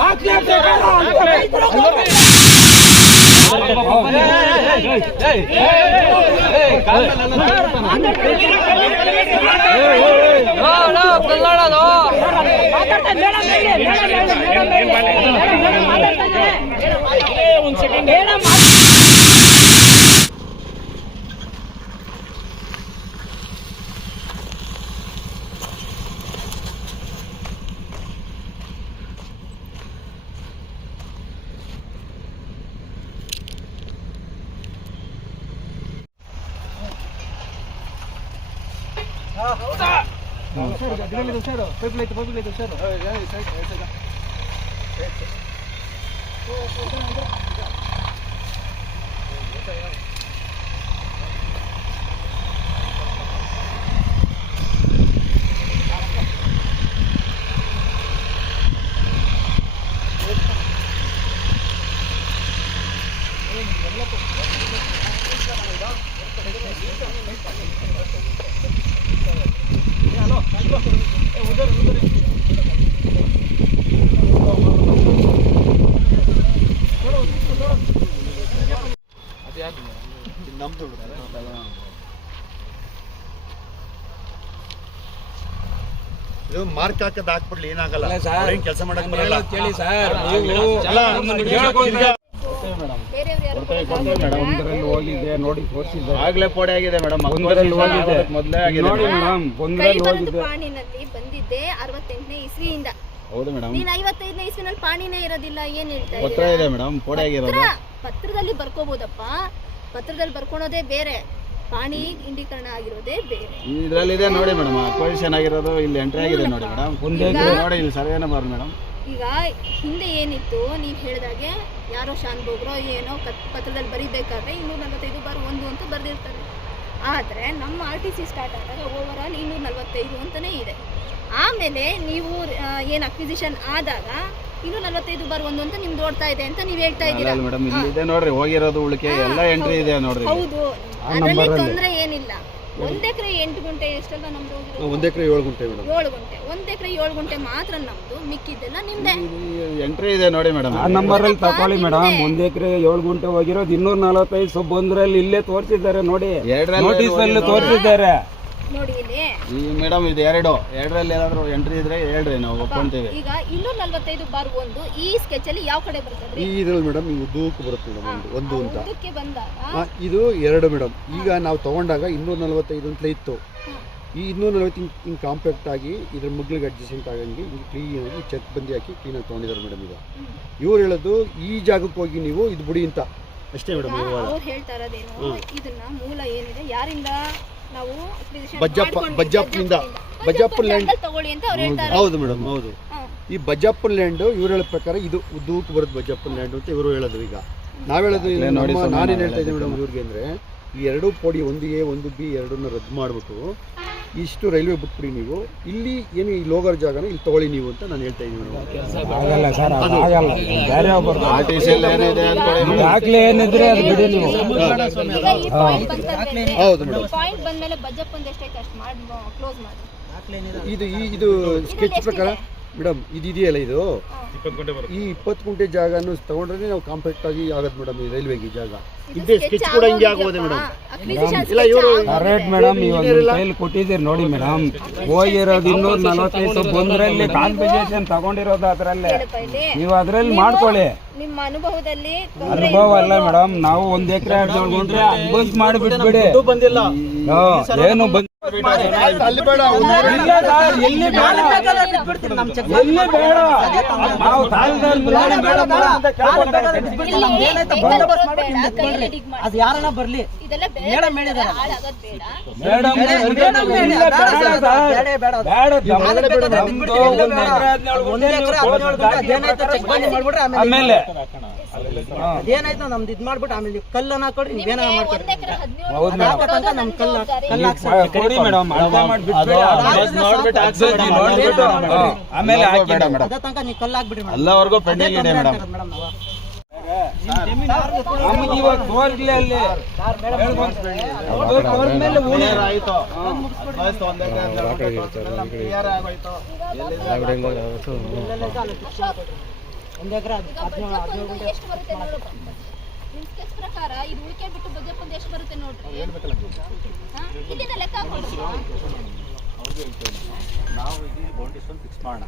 ದಾಖಲೆ ಬೇಕಲ್ಲ ಅಂತ ರೈತರು ಇದು ಮಾರ್ಕ್ ಹಾಕದ್ ಹಾಕ್ಬಿಡ್ಲಿ ಏನಾಗಲ್ಲ ಅಲ್ಲ ಸರ್, ಏನ್ ಕೆಲಸ ಮಾಡಕ್ ನಾನು ಬರಲ್ಲ ಹೇಳೋದ್ ಕೇಳಿ ಸರ್ ನೀವು ಅಲ್ಲ, ಒಂದರಲ್ಲಿ ಹೋಗಿದೆ ನೋಡಿ ತೋರಿಸಿದ್ದೆ. ಆಗ್ಲೇ ಪೋಡೆ ಆಗಿದೆ ಮೇಡಮ್. ಒಂದರಲ್ಲಿ ಹೋಗಿದೆ. ಮೊದಲೇ ಆಗಿದೆ ನೋಡಿ ಮೇಡಮ್. ಒಂದರಲ್ಲಿ ಹೋಗಿದೆ. ಪಾಣಿನಲ್ಲಿ ಬಂದಿದ್ದೆ ಅರವತ್ತೆಂಟನೇ ಇಸ್ವಿಯಿಂದ. ಹೌದು ಮೇಡಮ್. ನೀನ್ ಐವತ್ತೈದನೇ ಇಸ್ವಿನಲ್ಲಿ ಪಾಣಿನೇ ಇರೋದಿಲ್ಲ ಏನ್ ಹೇಳ್ತಾ ಪತ್ರ ಇದೆ ಮೇಡಮ್ ಪೋಡೆ ಆಗಿರೋದು. ಪತ್ರ ಪತ್ರದಲ್ಲಿ ಬರ್ಕೋಬಹುದಪ್ಪ ಪತ್ರದಲ್ಲಿ ಬರ್ಕೊಳೋದೇ ಬೇರೆ. ಪಾಣಿ ಇಂಡೀಕರಣ ಆಗಿರೋದೇ ಬೇರೆ. ಇದ್ರಲ್ಲಿ ಇದೆ ನೋಡಿ ಮೇಡಮ್ ಪೊಸಿಷನ್ ಆಗಿರೋದು ಇಲ್ಲಿ ಎಂಟ್ರಿ ಆಗಿದೆ ನೋಡಿ ಮೇಡಮ್. ನೋಡಿ ಇಲ್ಲಿ ಸರ್ವೇನ ಬಾರ್ ಮೇಡಮ್. ಈಗ ಹಿಂದೆ ಏನಿತ್ತು ನೀವು ಹೇಳಿದಾಗೆ ಯಾರೋ ಶಾನ್ ಬೋಗ್ರೋ ಏನೋ ಕತ್- ಪತ್ರದಲ್ಲಿ ಬರಿಬೇಕಾದ್ರೆ ಇನ್ನೂರ ನಲವತ್ತೈದು ಬಾರ್ ಒಂದು ಅಂತ ಬರೆದಿರ್ತಾರೆ. ಆದರೆ ನಮ್ಮ ಆರ್ ಟಿ ಸಿ ಸ್ಟಾರ್ಟ್ ಆದಾಗ ಓವರ್ ಆಲ್ ಇನ್ನೂರ ನಲವತ್ತೈದು ಅಂತಲೇ ಇದೆ. ಆಮೇಲೆ ನೀವು ಏನು ಅಕ್ವಿಸಿಷನ್ ಆದಾಗ ಇನ್ನೂರ ನಲವತ್ತೈದು ಬಾರ್ ಒಂದು ಅಂತ ನಿಮ್ದು ಓಡ್ತಾ ಇದೆ ಅಂತ ನೀವು ಹೇಳ್ತಾ ಇದ್ದೀರಾ? ಮೇಡಮ್ ಇಲ್ಲಿ ಇದೆ ನೋಡ್ರಿ ಹೋಗಿರೋದು ಉಳಿಕೆ ಎಲ್ಲ ಎಂಟ್ರಿ ಇದೆ ನೋಡ್ರಿ. ಹೌದು. ಅದರಲ್ಲಿ ತೊಂದರೆ ಏನಿಲ್ಲ. ಒಂದ್ ಎಕರೆ ಎಂಟು ಗುಂಟೆ ಎಷ್ಟೆಲ್ಲ ನಮ್ದು ಒಂದು ಎಕರೆ ಏಳು ಗುಂಟೆ ಮೇಡಮ್. ಏಳು ಗುಂಟೆ. ಒಂದ್ ಎಕರೆ ಏಳು ಗುಂಟೆ ಮಾತ್ರ ನಮ್ದು ಮಿಕ್ಕಿದ್ದೆಲ್ಲ ನಿಮ್ದೆ. ಎಂಟ್ರಿ ಇದೆ ನೋಡಿ ಮೇಡಮ್. ಆ ನಂಬರಲ್ಲಿ ತಕೊಳ್ಳಿ ಮೇಡಮ್. ಒಂದ್ ಎಕರೆ ಏಳು ಗುಂಟೆ ಹೋಗಿರೋದು ಇನ್ನೂರ ನಲವತ್ತೈದು ಸೊ ಬಂದ್ರಲ್ಲಿ ಇಲ್ಲೇ ತೋರಿಸಿದ್ದಾರೆ ನೋಡಿ. ಎರಡರಲ್ಲಿ ನೋಟಿಸ್ ಅಲ್ಲಿ ತೋರಿಸಿದ್ದಾರೆ. ನೋಡಿ ಇಲ್ಲಿ. ಈ ಮೇಡಮ್ ಇದು ಎರಡು. ಎರಡರಲ್ಲಿ ಏನಾದ್ರು ಎಂಟ್ರಿ ಇದ್ರೆ ಹೇಳ್ರಿ ನಾವು ಒಪ್ಕೊಂತೀವಿ. ಈಗ ಇನ್ನೂರ ನಲ್ವತ್ತೈದು ಬಾರ್ ಒಂದು. ಈ ಸ್ಕೆಚ್ ಅಲ್ಲಿ ಯಾವ ಕಡೆ ಬರ್ತದೆ ಈ ಇದ್ರಲ್ಲಿ ಮೇಡಮ್ ಇದು ಉದ್ದಕ್ಕೂ ಬರುತ್ತೆ ಮೇಡಮ್ ಒಂದು ಒಂದು ಅಂತ. ಉದ್ದಕ್ಕೆ ಬಂದಾಗ ಆ, ಇದು ಎರಡು ಮೇಡಮ್. ಈಗ ನಾವು ತಗೊಂಡಾಗ ಇನ್ನೂರ ನಲವತ್ತೈದು ಅಂತಲೇ ಇತ್ತು. ಈ ಇನ್ನೂರ ನಲವತ್ತು ಹಿಂಗೆ ಕಾಂಪ್ಯಾಕ್ಟ್ ಆಗಿ ಇದ್ರ ಮುಗ್ಲಿಗೆ ಅಡ್ಜಸ್ಟೆಂಟ್ ಆಗಂಗೆ ಹಿಂಗೆ ಕ್ಲೀನ್ ಆಗಿ ಚೆಕ್ ಬಂದಿ ಹಾಕಿ ಕ್ಲೀನಾಗಿ ತೊಗೊಂಡಿದ್ದಾರೆ ಮೇಡಮ್ ಈಗ. ಇವ್ರು ಹೇಳೋದು ಈ ಜಾಗಕ್ಕೆ ಹೋಗಿ ನೀವು ಇದು ಬಿಡಿ ಅಂತ. ಅಷ್ಟೇ ಮೇಡಮ್ ಅವ್ರು ಹೇಳ್ತಾ ಇರೋದೇನು? ಇದನ್ನ ಮೂಲ ಏನಿದೆ? ಯಾರಿಂದ ನಾವು ಬಜ್ಜಪ್ಪ- ಬಜಪ್ಪ ಬಜ್ಜಪ್ಪನಿಂದ. ಬಜ್ಜಪ್ಪನಿಂದ. ಬಜ್ಜಪ್ಪ ಬಜ್ಜಪ್ಪನ ತಗೊಳ್ಳಿ ಅಂತ ಅವ್ರು ಹೇಳ್ತಾರೆ ಹೌದು ಮೇಡಮ್ ಹೌದು ಈ ಬಜ್ಜಪ್ಪನ ಲ್ಯಾಂಡ್ ಇವ್ರು ಹೇಳ ಪ್ರಕಾರ ಇದು ಉದ್ದೂಕ್ ಬರುತ್ತೆ ಬಜ್ಜಪ್ಪನ ಲ್ಯಾಂಡ್ ಅಂತ ಇವರು ಹೇಳೋದು ಈಗ ನಾವ್ ಹೇಳೋದು ನಾನೇನು ಹೇಳ್ತಾ ಇದ್ದೀನಿ ಮೇಡಮ್ ಇವ್ರಿಗೆ ಅಂದರೆ ಈ ಎರಡೂ ಪೋಡಿ ಒಂದು ಎ ಒಂದು ಬಿ ಎರಡನ್ನ ರದ್ದು ಮಾಡಿಬಿಟ್ಟು ಇಷ್ಟು ರೈಲ್ವೆ ಬಿಟ್ಬಿಡಿ ನೀವು. ಇಲ್ಲಿ ಏನು ಈ ಲೋಗರ್ ಜಾಗನ ಇಲ್ಲಿ ತಗೊಳ್ಳಿ ನೀವು ಅಂತ ನಾನು ಹೇಳ್ತಾ ಇದ್ದೀನಿ ಹೌದು ಮೇಡಮ್. ಇದು ಈ ಇದು ಸ್ಕೆಚ್ ಪ್ರಕಾರ ಮೇಡಮ್ ಇದು? ಇದೆಯಲ್ಲ ಇದು ಈ ಇಪ್ಪತ್ತು ಗುಂಟೆ ಜಾಗನೂ ತಗೊಂಡ್ರೆ ನಾವು ಕಾಂಪ್ಯಾಕ್ಟ್ ಆಗಿ ಆಗತ್ತೆ ಮೇಡಮ್ ಈ ರೈಲ್ವೆಗೆ ಜಾಗ. ಇದೆ ಸ್ಕೆಚ್ ಕೂಡ ಹಿಂಗೆ ಆಗೋದೆ ಮೇಡಮ್. ಇಲ್ಲ ಇವರು ಕರೆಕ್ಟ್ ಮೇಡಮ್ ಇವಾಗ ಕೈಲಿ ಕೊಟ್ಟಿದ್ದೀರಿ ನೋಡಿ ಮೇಡಮ್. ಹೋಗಿರೋದು ಇನ್ನೂರ ನಲವತ್ತೈದು ಬಂದ್ರಲ್ಲಿ ಕಾನ್ಫಿಗೇಷನ್ ತಗೊಂಡಿರೋದು ಅದರಲ್ಲೇ. ನೀವು ಅದರಲ್ಲಿ ಮಾಡ್ಕೊಳ್ಳಿ. ನಿಮ್ಮ ಅನುಭವದಲ್ಲಿ ಅನುಭವ ಅಲ್ಲ ಮೇಡಮ್ ನಾವು ಒಂದ್ ಎಕರೆ ಮಾಡಿಬಿಟ್ಬಿಡಿ ಅಡ್ವಾನ್ಸ್ ಮಾಡಿಬಿಟ್ಬಿಡಿ ಬಂದಿಲ್ಲ. ಏನು ಬಂದ್ ಅಲ್ಲಿ ಬೇಡ ಎಲ್ಲಿ ಬೇಡ? ಎಲ್ಲಿ ಬೇಡ? ನಾವು ಅದು ಯಾರನ್ನ ಬರ್ಲಿ. ಇದೆಲ್ಲ ಮೇಡಮ್ ಹೇಳಿದಾರೆ. ಆಮೇಲೆ ಅದೇನಾಯ್ತು ನಮ್ದು ಇದ್ ಮಾಡ್ಬಿಟ್ಟು ಆಮೇಲೆ ನೀವು ಕಲ್ಲನ್ನ ಹಾಕೊಡ್ರಿ ನೀವೇನ ಮಾಡ್ಕೊಡ್ರಿ ನಮ್ ಕಲ್ಲ ಕಲ್ಲ ಆಮೇಲೆ ಅದ ತನಕ ನೀವು ಕಲ್ಲ ಮೇಡಮ್. ಎಲ್ಲವರೆಗೂ ಪೆಂಡಿಂಗ್ ಇದೆ ಮೇಡಮ್. ನಮ್ಗೆ ಇವಾಗ ತೋರ್ಲಿ ಅಲ್ಲಿ. ಉಳಿ. ಕ್ಲಿಯರ್ ಆಯ್ತು. ಆಗೋಯ್ತು. ಒಂದ್ ಎಕರೆ ಪ್ರಕಾರ ಇದು ಉಳಿಕೆ ಬಿಟ್ಟು ಬಜ್ಜಪ್ಪಂದು ಎಷ್ಟು ಬರುತ್ತೆ ನೋಡ್ರಿ? ಹಾ? ಇದನ್ನ ಲೆಕ್ಕ ನಾವು ಇದು ಫಿಕ್ಸ್ ಮಾಡೋಣ.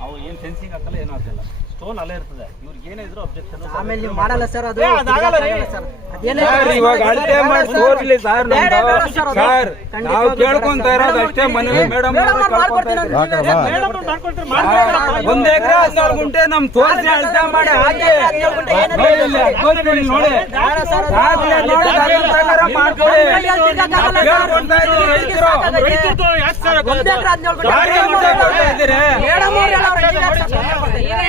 ಅವು ಏನು ಫೆನ್ಸಿಂಗ್ ಹಾಕಲ್ಲ ಏನೂ ಹಾಕಲ್ಲ. ಸ್ಟೋನ್ ಅಲ್ಲೇ ಇರ್ತದೆ. ಇವ್ರಿಗೆ ಏನೇ ಇದ್ರು ಅಬ್ಜೆಕ್ಷನ್ ಆಮೇಲೆ ನೀವು ಮಾಡಲ್ಲ ಸರ್ ಅದು ಆಗಲ್ಲ ಸರ್. ಅದೇನೇ ಸರ್ ಇವಾಗ ಅಳತೆ ಮಾಡಿ ತೋರ್ಲಿ ಸರ್ ಬೇಡ, ಬೇಡ ಸರ್ ಅದು. ಸರ್ ನಾವು ಕೇಳ್ಕೊಂತ ಇರೋದು ಅಷ್ಟೇ ಮನೆ ಮೇಡಮ್ ಮೇಡಮ್ ಅವ್ರು ಮಾಡ್ಕೊಡ್ತೀನಿ ಅಂತ ನೀವೇ ಹೇಳ್ಬಿಟ್ಟು. ಒಂದ್ ಎಕರೆ ಹದಿನಾರು ಗುಂಟೆ ನಮ್ ತೋರಿಸಿ ಅಳತೆ ಮಾಡಿ ಹಾಕಿ ಹದಿನೇಳು ಗುಂಟೆ? ನೋಡಿ ಇಲ್ಲಿ, ನೋಡಿ. ಬೇಡ ಸರ್ ಅದು. ಆಗ್ಲೇ ನೋಡಿ ಅದ್ರ ಪ್ರಕಾರ ಮಾಡ್ಕೊಳ್ಳಿ. ಕೈಯಲ್ಲಿ ತಿರ್ಗಕ್ಕಾಗಲ್ಲ ಸರ್. ಕೇಳ್ಕೊಂತ ಇರೋ ರೈತರು? ಒಂದ್ ಎಕರೆ ಹದಿನೇಳು ಗುಂಟೆ. ಯಾರಿಗೆ ಮುಂದೆ ಕೊಡ್ತಾ ಇದ್ದೀರಿ? ಮೇಡಮ್ ಅವ್ರು ಹೇಳೋರು engineer ಸರ್ ಮಾಡ್ಕೊಡ್ತಾರೆ.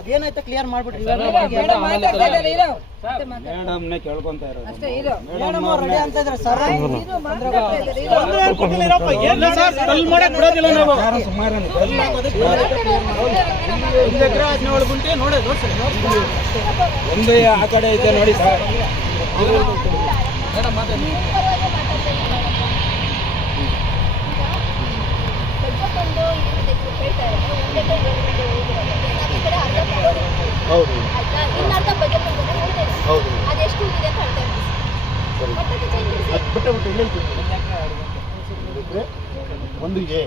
ಅದೇನಾಯ್ತು ಕ್ಲಿಯರ್ ಮಾಡ್ಬಿಟ್ರಿ ಮೇಡಮ್ನೇ ಕೇಳ್ಕೊಂತ ಇರೋದು ಮೇಡಮ್ ಅವ್ರು ರೆಡಿ ಅಂತ ಇದ್ರೆ ಸರ್ ಸುಮಾರು ಒಂದು ಎಕರೆ ಹದಿನೇಳು ಗುಂಟೆ ನೋಡಿ ಒಂದು ಆ ಕಡೆ ಐತೆ ನೋಡಿ ಸರ್ ಮೇಡಮ್ ಮಾತಾಡಿ ಇವ್ರು ಹೇಳ್ತಾ ಇದ್ದಾರೆ ಒಂದೇ ಕೈ ಏಳು ಹೋಗಿರೋದು ಈ ಕಡೆ ಅರ್ಧ ಹೌದು. ಆಯ್ತಾ? ಇನ್ನು ಅರ್ಧ ಬಜ್ಜಪ್ಪಂದು ಉಳಿದಿದೆ ಹೌದು. ಅದೆಷ್ಟು ಉಳಿದಿದೆ ಅಂತ ಹೇಳ್ತಾ ಇದ್ದೀನಿ ಮತ್ತೊಂದು ಚೇಂಜ್ ಮಾಡಿಸಿ ಅದು ಬಿಟ್ಟೆ ಬಿಟ್ಟು ಎಲ್ಲೆಲ್ಲಿ ಬಿಟ್ಟು ಒಂದು ಎ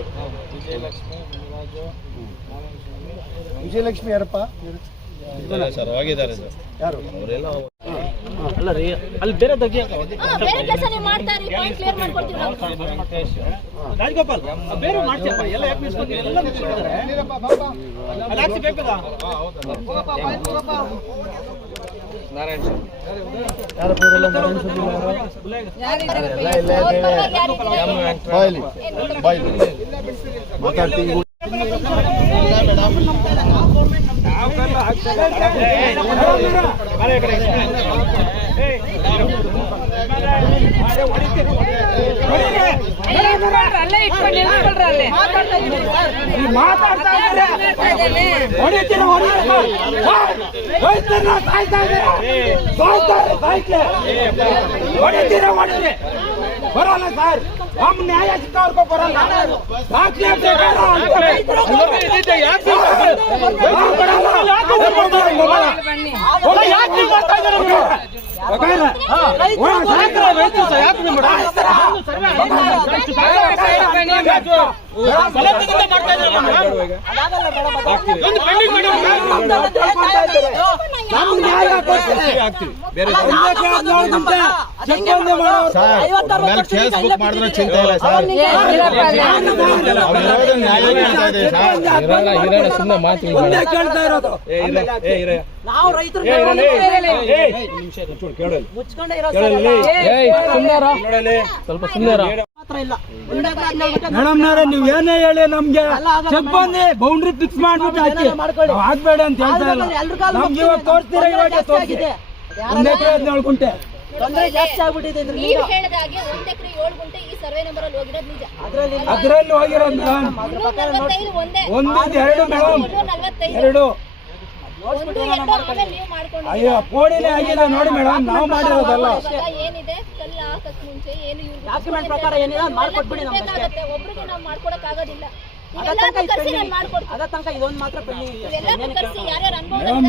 ವಿಜಯಲಕ್ಷ್ಮಿ ಯಾರಪ್ಪ? ಸರ್ ಹೋಗಿದ್ದಾರೆ ಸರ್. ಯಾರು? ಅಲ್ಲ ರೀ ಅಲ್ಲಿ ಬೇರೆ ಬಗ್ಗೆ ಬೇರೆ ಕೆಲಸ ನೀವು ಮಾಡ್ತಾರೆ ಪಾಯಿಂಟ್ ಕ್ಲಿಯರ್ ಮಾಡ್ಕೊಡ್ತೀವಿ ನಾವು ರಾಜಗೋಪಾಲ್ ಬೇರೆ ಮಾಡ್ತೀಯಪ್ಪ ಎಲ್ಲ ಯಾಕೆ ನಿಲ್ಸ್ಕೊಂಡಿದ್ದಾರೆ. ಅಲ್ಲಿ ಹಾಕ್ಸಿ ನಾರಾಯಣ? ಬರಲ್ಲ ಸರ್ ನಮ್ ನ್ಯಾಯ ಸಿಕ್ಕವ್ರಿಗೂ ಬರಲ್ಲ ಸಾಕ್ಷಿ ಪ್ರಕಾರ ಅಂತ ನಾವು ಬರಲ್ಲ. ಅದು ಬರಲ್ಲ, ಹಿಂಗ್ ಬರಲ್ಲ. ಹೋಗಿ ಯಾಕೆ ಯಾಕೆ? ನೀವು ಸಾಯ್ತೀರ? ಬಲದಿಂದ ಮಾಡ್ತಾ ಇದ್ದೀರ ನಮ್ಗೆ. ನಮ್ಗೆ ನ್ಯಾಯ ಕೊಡ್ತೀರಿ. ಒಂದೇ ಕಾರಣ ನೋಡ್ಬಿಟ್ಟೆ, ಚೆಕ್ಕೊಂದೇ ಮಾಡೋರು. ಸರ್ ಮೇಲೆ ಕೇಸ್ ಬುಕ್ ಮಾಡಿದ್ರೆ ಚಿಂತೆ ಇಲ್ಲ ಸರ್ ಕೇಳ್ತಾ ಇರೋದು ನಾವು ರೈತರು ಮುಚ್ಕೊಂಡೇ ಇರೋ ಸ್ವಲ್ಪ ಸುಮ್ಮನೆ ಮೇಡಮ್ನವ್ರೆ ನೀವ್ ಏನೇ ಹೇಳಿ ನಮ್ಗೆ ಅಲ್ಲ, ಆಗಲ್ಲ ಚೆಕ್ ಬಂದಿ ಬೌಂಡ್ರಿ ಫಿಕ್ಸ್ ಮಾಡ್ಬಿಟ್ಟು ಹಾಕಿ. ಹಾಕ್ಬೇಡ ಅಂತ ಹೇಳ್ತಾ ಇಲ್ಲ. ಆಗ್ಬೇಕಂದ್ರೆ ಎಲ್ರ ಕಾಲು ನಮ್ಗೆ ಇವಾಗ ತೋರಿಸ್ತೀರಾ ಇವಾಗ ಜಾಸ್ತಿ ತೋರಿಸಿ ಆಗಿದೆ. ಒಂದೇ ಕಡೆ ಹದಿನೇಳು ಗುಂಟೆ ತೊಂದರೆ ಜಾಸ್ತಿ ಆಗ್ಬಿಟ್ಟಿದೆ ನೀವು ಇದ್ರಿಂದ ಹೇಳಿದಾಗೆ ಒಂದ್ ಎಕರೆ ಏಳು ಗುಂಟೆ ಈ ಸರ್ವೆ ನಂಬರ್ ಅಲ್ಲಿ ಹೋಗಿರೋದು ನಿಜ. ಅದ್ರಲ್ಲಿ ಹೋಗಿರೋದು ಮೇಡಮ್ ಎರಡು ಮೇಡಮ್. ಎರಡು. ಅಯ್ಯೋ ಕೋಡಿನೇ ಆಗಿದೆ ನೋಡಿ ಮೇಡಮ್ ನಾವು ಮಾಡಿರೋದಲ್ಲ. ಏನಿದೆ? ಕಲ್ಲ ಹಾಕಕ್ ಮುಂಚೆ ಏನು ಇವ್ರು ಡಾಕ್ಯುಮೆಂಟ್ ಪ್ರಕಾರ ಏನಿದೆ ಮಾಡ್ಕೊಟ್ಬಿಡಿ ನಮ್ಗೆ ಒಬ್ರಿಗೆ ನಾವು ಮಾಡ್ಕೊಡಕ್ ಆಗೋದಿಲ್ಲ.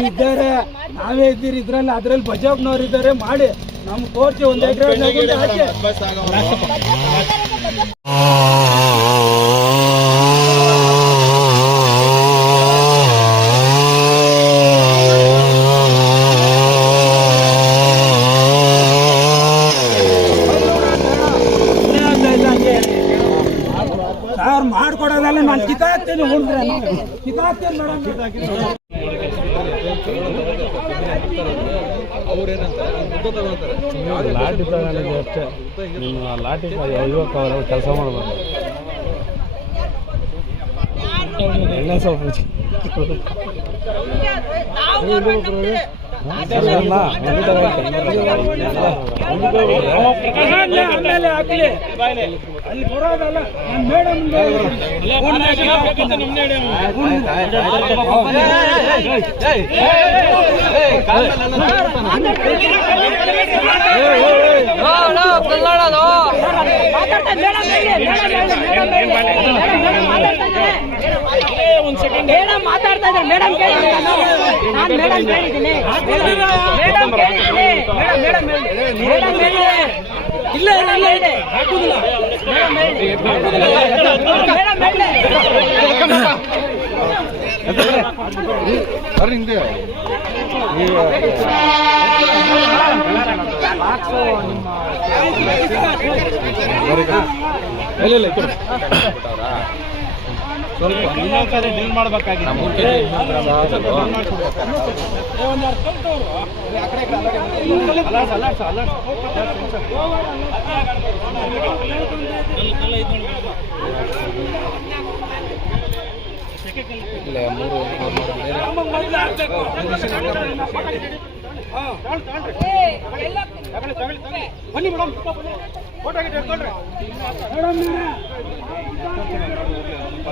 ಇದ್ದಾರೆ. ನಾವೇ ಇದ್ದೀರಿ ಇದ್ರಲ್ಲಿ ಅದ್ರಲ್ಲಿ ಬಜಾಬ್ನವ್ರು ಇದ್ದಾರೆ ಮಾಡಿ. ನಮ್ಗೆ ತೋರ್ಸಿ ಒಂದ್ ಎಕರೆ ಹದಿನೈದು ಗುಂಟೆ ಹಾಕಿ ಬಸ್ ಆಗೋಲ್ಲ ಸರ್ ಮಾಡ್ಕೊಡೋದಲ್ಲ ನಾನು ಕಿತಾಕ್ತೀನಿ ಉಳಿದ್ರೆ ಕಿತಾಕ್ತೀನಿ ಮೇಡಮ್ ಲಾಟಿ ಅಷ್ಟೇ ನಿಮ್ಮ ಲಾಟಿ ಯುವಕ ಅವರ ಕೆಲಸ ಮಾಡಬಾರ್ದು ಎಣ್ಣೆ ಸ್ವಲ್ಪ ಆಮೇಲೆ ಹಾಕ್ಲಿ ಅಲ್ಲಿ ಬರೋದಲ್ಲ ನಮ್ಮ ಮೇಡಮ್ ಮೇಡಮ್ ಮಾತಾಡ್ತಾ ಇದ್ದಾರೆ. ಮೇಡಮ್ ನಾನು. ಮೇಡಮ್ ಮೇಡಮ್ ಕೇಳಿದ್ದೀನಿ. ಮೇಡಮ್ ಮೇಡಮ್ ಇಲ್ಲ ಇಲ್ಲ ಇಲ್ಲ. ಸ್ವಲ್ಪ ಇನ್ನೊಂದ್ಸರಿ ಡೀಲ್ ಮಾಡ್ಬೇಕಾಗಿತ್ತು. ಇಲ್ಲ ಮೂರು ಬನ್ನಿ ಮೇಡಮ್ ಫೋಟೋ ಗಿಟ್ಟು Oh,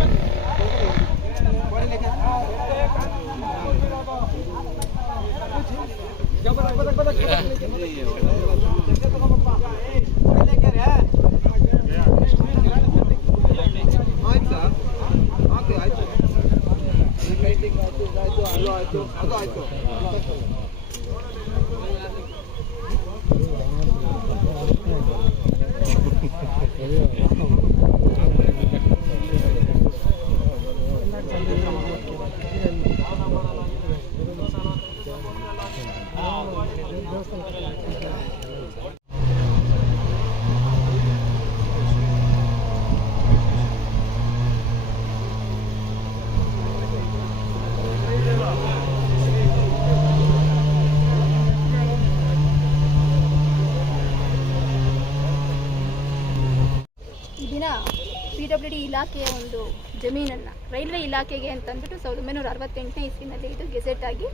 ಇಲಾಖೆಯ ಒಂದು ಜಮೀನನ್ನು, ರೈಲ್ವೆ ಇಲಾಖೆಗೆ ಅಂತಂದ್ಬಿಟ್ಟು ಸಾವಿರದ ಒಂಬೈನೂರ ಅರವತ್ತೆಂಟನೇ ಇಸ್ವಿನಲ್ಲಿ ಇದು ಗೆಜೆಟ್ ಆಗಿ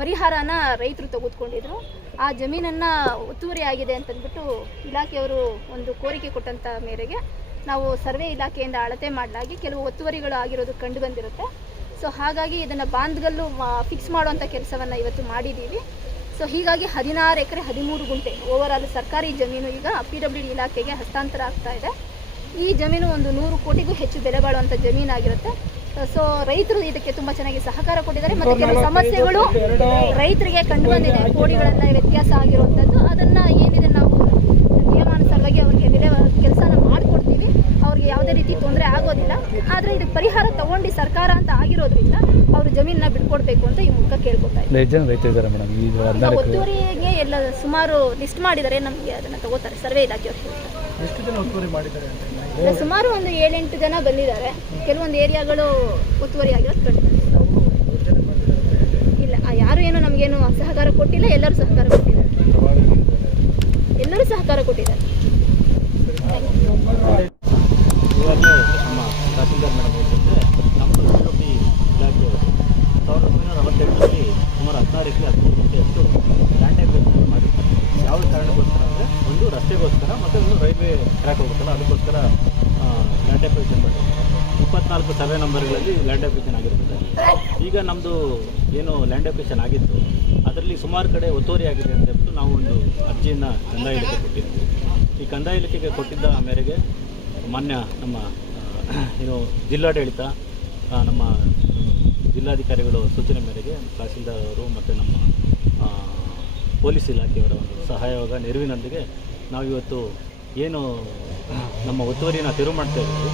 ಪರಿಹಾರನ ರೈತರು ತೆಗೆದುಕೊಂಡಿದ್ರು. ಆ ಜಮೀನನ್ನು ಒತ್ತುವರಿ ಆಗಿದೆ ಅಂತಂದ್ಬಿಟ್ಟು ಇಲಾಖೆಯವರು ಒಂದು ಕೋರಿಕೆ ಕೊಟ್ಟಂಥ ಮೇರೆಗೆ ನಾವು ಸರ್ವೆ ಇಲಾಖೆಯಿಂದ ಅಳತೆ ಮಾಡಲಾಗಿ ಕೆಲವು ಒತ್ತುವರಿಗಳು ಆಗಿರೋದು ಕಂಡು ಬಂದಿರುತ್ತೆ. ಸೊ ಹಾಗಾಗಿ ಇದನ್ನು ಬಾಂಧ್ಗಲ್ಲು ಫಿಕ್ಸ್ ಮಾಡುವಂಥ ಕೆಲಸವನ್ನು ಇವತ್ತು ಮಾಡಿದ್ದೀವಿ ಸೊ ಹೀಗಾಗಿ ಹದಿನಾರು ಎಕರೆ ಹದಿಮೂರು ಗುಂಟೆ ಓವರ್ ಆಲ್ ಸರ್ಕಾರಿ ಜಮೀನು ಈಗ ಪಿ ಡಬ್ಲ್ಯೂ ಇಲಾಖೆಗೆ ಹಸ್ತಾಂತರ ಆಗ್ತಾ ಇದೆ. ಈ ಜಮೀನು ಒಂದು ನೂರು ಕೋಟಿಗೂ ಹೆಚ್ಚು ಬೆಲೆ ಬಾಳುವಂಥ ಜಮೀನಾಗಿರುತ್ತೆ ಸೊ ರೈತರು ಇದಕ್ಕೆ ತುಂಬಾ ಚೆನ್ನಾಗಿ ಸಹಕಾರ ಕೊಟ್ಟಿದ್ದಾರೆ. ಮತ್ತೆ ಕೆಲವು ಸಮಸ್ಯೆಗಳು ರೈತರಿಗೆ ಕಂಡು ಬಂದಿದೆ. ಕೋಡಿಗಳೆಲ್ಲ ವ್ಯತ್ಯಾಸ ಆಗಿರುವಂಥದ್ದು ಅದನ್ನ ಏನಿದೆ ನಾವು ನಿಯಮಾನುಸಾರವಾಗಿ ಅವ್ರಿಗೆ ಬೆಲೆ ಕೆಲಸನ ಮಾಡಿಕೊಡ್ತೀವಿ. ಅವ್ರಿಗೆ ಯಾವುದೇ ರೀತಿ ತೊಂದರೆ ಆಗೋದಿಲ್ಲ. ಆದರೆ ಇದಕ್ಕೆ ಪರಿಹಾರ ತಗೊಂಡು ಸರ್ಕಾರ ಅಂತ ಆಗಿರೋದ್ರಿಂದ ಅವರು ಜಮೀನನ್ನ ಬಿಟ್ಕೊಡ್ಬೇಕು ಅಂತ ಈ ಮೂಲಕ ಕೇಳ್ಕೊತಾ ಇದ್ದೀವಿ ಎಷ್ಟು ಜನ ರೈತ ಇದ್ದಾರೆ ಒತ್ತುವರಿಗೆ ಎಲ್ಲ ಸುಮಾರು ಲಿಸ್ಟ್ ಮಾಡಿದ್ದಾರೆ. ನಮಗೆ ಅದನ್ನ ತಗೋತಾರೆ. ಸರ್ವೆ ಇಲಾಖೆಯವರು ಎಷ್ಟು ಜನ ಒತ್ತುವರಿ ಮಾಡಿದ್ದಾರೆ ಸುಮಾರು ಒಂದು ಏಳೆಂಟು ಜನ ಬಂದಿದ್ದಾರೆ. ಕೆಲವೊಂದು ಏರಿಯಾಗಳು ಒತ್ತುವರಿ ಆಗಿರೋದು ಇಲ್ಲ ಯಾರು ಏನು ನಮಗೇನು ಸಹಕಾರ ಕೊಟ್ಟಿಲ್ಲ, ಎಲ್ಲರೂ ಸಹಕಾರ ಕೊಟ್ಟಿದ್ದಾರೆ ಎಲ್ಲರೂ ಸಹಕಾರ ಕೊಟ್ಟಿದ್ದಾರೆ ಇವತ್ತು ನಮ್ಮ ತಹಸೀಲ್ದಾರ್ ಮೇಡಮ್ ಹೇಳಿದಂತೆ ನಮ್ಮ ಪಿ ಇಲಾಖೆ ಸಾವಿರದ ಒಂಬೈನೂರ ಅರವತ್ತೆಂಟರಲ್ಲಿ ಸುಮಾರು ಹದಿನಾರು ಎಕರೆ ಹದಿಮೂರು ಗಂಟೆಯಷ್ಟು ಲ್ಯಾಂಡ್ ಅಕ್ವಿಸಿಷನ್ ಮಾಡಿರ್ತಾರೆ ಯಾವ ಕಾರಣಕ್ಕೋಸ್ಕರ ಅಂದರೆ ಒಂದು ರಸ್ತೆಗೋಸ್ಕರ ಮತ್ತು ಒಂದು ರೈಲ್ವೆ ಟ್ರ್ಯಾಕ್ ಹೋಗುತ್ತಲ್ಲ ಅದಕ್ಕೋಸ್ಕರ ಲ್ಯಾಂಡ್ ಅಕ್ವಿಸಿಷನ್ ಮಾಡಿರ್ತಾರೆ ಇಪ್ಪತ್ನಾಲ್ಕು ಸರ್ವೆ ನಂಬರ್ಗಳಲ್ಲಿ ಲ್ಯಾಂಡ್ ಅಕ್ವಿಸಿಷನ್ ಆಗಿರ್ತದೆ ಈಗ ನಮ್ಮದು ಏನು ಲ್ಯಾಂಡ್ ಅಕ್ವಿಸಿಷನ್ ಆಗಿತ್ತು ಅದರಲ್ಲಿ ಸುಮಾರು ಕಡೆ ಒತ್ತುವರಿಯಾಗಿದೆ ಅಂತ ಹೇಳ್ಬಿಟ್ಟು ನಾವು ಒಂದು ಅರ್ಜಿಯನ್ನು ಕಂದಾಯ ಇಲಾಖೆ ಕೊಟ್ಟಿದ್ವಿ. ಈ ಕಂದಾಯ ಇಲಾಖೆಗೆ ಕೊಟ್ಟಿದ್ದ ಮೇರೆಗೆ ಮಾನ್ಯ ನಮ್ಮ ಏನು ಜಿಲ್ಲಾಡಳಿತ ನಮ್ಮ ಜಿಲ್ಲಾಧಿಕಾರಿಗಳು ಸೂಚನೆ ಮೇರೆಗೆ ತಹಸೀಲ್ದಾರ್ ಅವರು ಮತ್ತು ನಮ್ಮ ಪೊಲೀಸ್ ಇಲಾಖೆಯವರ ಒಂದು ಸಹಾಯವಾಗ ನೆರವಿನೊಂದಿಗೆ ನಾವು ಇವತ್ತು ಏನು, ನಮ್ಮ ಒತ್ತುವರಿನ ತೆರವು ಮಾಡ್ತಾ ಇದ್ದೀವಿ.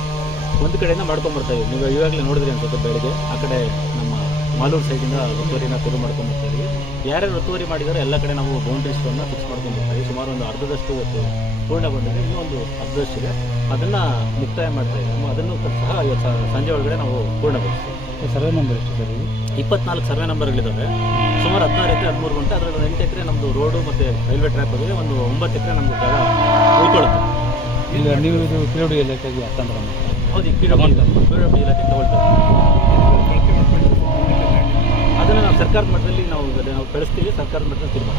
ಒಂದು ಕಡೆಯಿಂದ ಮಾಡ್ಕೊಂಬರ್ತಾ ಇದ್ದೀವಿ. ನೀವು ಇವಾಗಲೇ ನೋಡಿದ್ರಿ ಅನ್ಸುತ್ತೆ ಬೆಳಗ್ಗೆ. ಆ ಕಡೆ ನಮ್ಮ ಮಾಲೂರು ಸೈಡಿಂದ ಒತ್ತುವರಿನ ತೆರವು ಮಾಡ್ಕೊಂಬರ್ತಾ ಇದ್ದೀವಿ. ಯಾರ್ಯಾರು ಒತ್ತುವರಿ ಮಾಡಿದಾರೋ ಎಲ್ಲ ಕಡೆ ನಾವು ಬೌಂಡ್ರೀಸ್ಗಳನ್ನ ಫಿಕ್ಸ್ ಮಾಡ್ಕೊಂಡು ಇದ್ದೀವಿ ಸುಮಾರು ಒಂದು ಅರ್ಧದಷ್ಟು ಇವತ್ತು ಪೂರ್ಣಗೊಂಡಿದೆ ಇನ್ನೂ ಒಂದು ಅರ್ಧದಷ್ಟಿದೆ ಅದನ್ನು ಮುಕ್ತಾಯ ಮಾಡ್ತಾ ಇದ್ದೀವಿ ಅದನ್ನು ಸಹ ಇವತ್ತು ಸಂಜೆ ಒಳಗಡೆ ನಾವು ಪೂರ್ಣಗೊಳಿಸ್ತೀವಿ. ಸರ್ವೆ ನಂಬರ್ ಎಷ್ಟು ಸರ್ ಇಪ್ಪತ್ನಾಲ್ಕು ಸರ್ವೆ ನಂಬರ್ಗಳಿದ್ದಾವೆ. ಸುಮಾರು ಹದಿನಾರು ಎಕರೆ ಹದಿಮೂರು ಗಂಟೆ ಅದರಲ್ಲಿ ಒಂದು ಎಂಟು ಎಕರೆ ನಮ್ಮದು ರೋಡು ಮತ್ತು ರೈಲ್ವೆ ಟ್ರ್ಯಾಕ್ ಹೋಗಿದೆ ಒಂದು ಒಂಬತ್ತು ಎಕರೆ ನಮ್ಮದು ಜಾಗ ಉಳ್ಕೊಳ್ಳುತ್ತೆ ಇಲ್ಲ ನೀವು ಇದು ಪಿ ಡಬ್ಲ್ಯೂ ಇಲಾಖೆಗೆ ಹಸ್ತಾಂತರ? ಹೌದು ಪಿ ಡಬ್ಲ್ಯೂ ಇಲಾಖೆ ತಗೊಳ್ತೇವೆ. ಸರ್ಕಾರದ ಮಟ್ಟದಲ್ಲಿ ನಾವು ನಾವು ಬೆಳೆಸ್ತೀವಿ ಸರ್ಕಾರದ ಮಟ್ಟದಲ್ಲಿ ತೀರ್ಮಾನ.